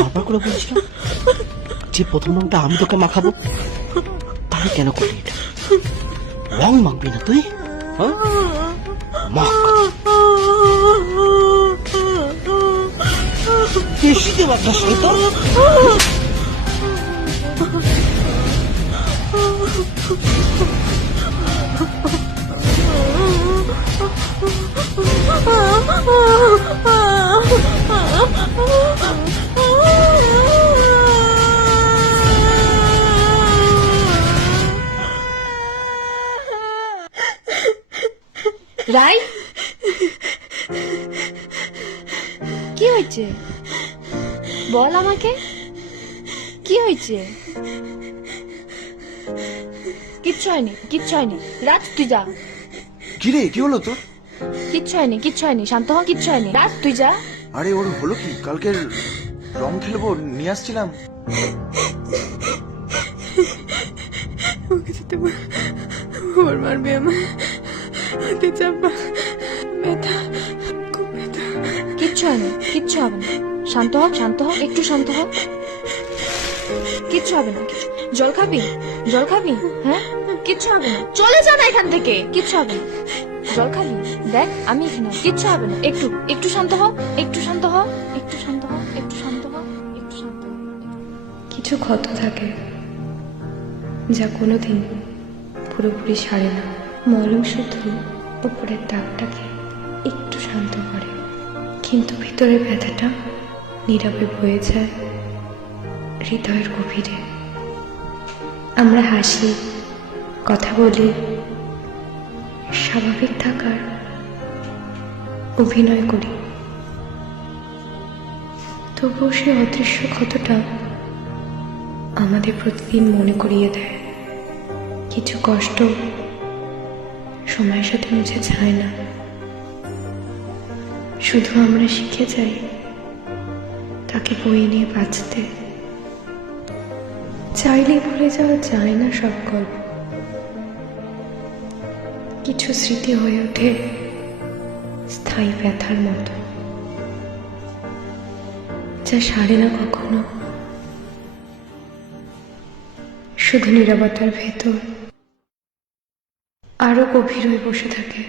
বারবার করে বলছিলাম যে প্রথম রংটা আমি তোকে মাখাবো, তাহলে কেন করলি এটা? রং মাখবি না তুই? মাখ। বেশি দে বাচ্চা শয়তান। রাই, কি হয়েছে বল আমাকে, কি হয়েছে? কিচ্ছু হয়নি, কিচ্ছু হয়নি। রাজ তুই যা। কি রে, কি হলো তোর? কিচ্ছু হয়নি, কিচ্ছু হয়নি, শান্ত হ, কিচ্ছু হয়নি। রাজ তুই যা। আরে ওর হলো কি? কালকের রং খেলবো নিয়ে আসছিলাম। ওকে যেতে বল, ওর মারবে আমার হাতে চাপা, ব্যথা, খুব ব্যথা। কিচ্ছু হয়নি, কিচ্ছু হবে না। শান্ত হ, শান্ত হ, একটু শান্ত হ। কিচ্ছু হবে না। জল খাবি? জল খাবি? হ্যাঁ, কিচ্ছু হবে না। চলে যা না এখান থেকে। কিচ্ছু হবে না। জল খাবি? দেখ আমি এখানে। কিচ্ছু হবে না। একটু একটু শান্ত হ, একটু শান্ত হ, একটু শান্ত হ, একটু শান্ত হ, একটু শান্ত হ। কিছু ক্ষত থাকে যা কোনোদিন পুরোপুরি সারে না। মলম শুধু উপরের দাগটাকে একটু শান্ত করে, কিন্তু ভিতরের ব্যথাটা নীরবে বয়ে যায় হৃদয়ের গভীরে। আমরা হাসি, কথা বলি, স্বাভাবিক থাকার অভিনয় করি, তবুও সে অদৃশ্য ক্ষতটা আমাদের প্রতিদিন মনে করিয়ে দেয় কিছু কষ্ট সময়ের সাথে মুছে যায় না। শুধু আমরা শিখে যাই তাকে বয়ে নিয়ে বাঁচতে। চাইলেই ভুলে যাওয়া যায় না সব গল্প। কিছু স্মৃতি হয়ে ওঠে স্থায়ী ব্যথার মতো, যা সারে না কখনো। শুধু নীরবতার ভেতর আরো গভীর হয়ে বসে থাকে।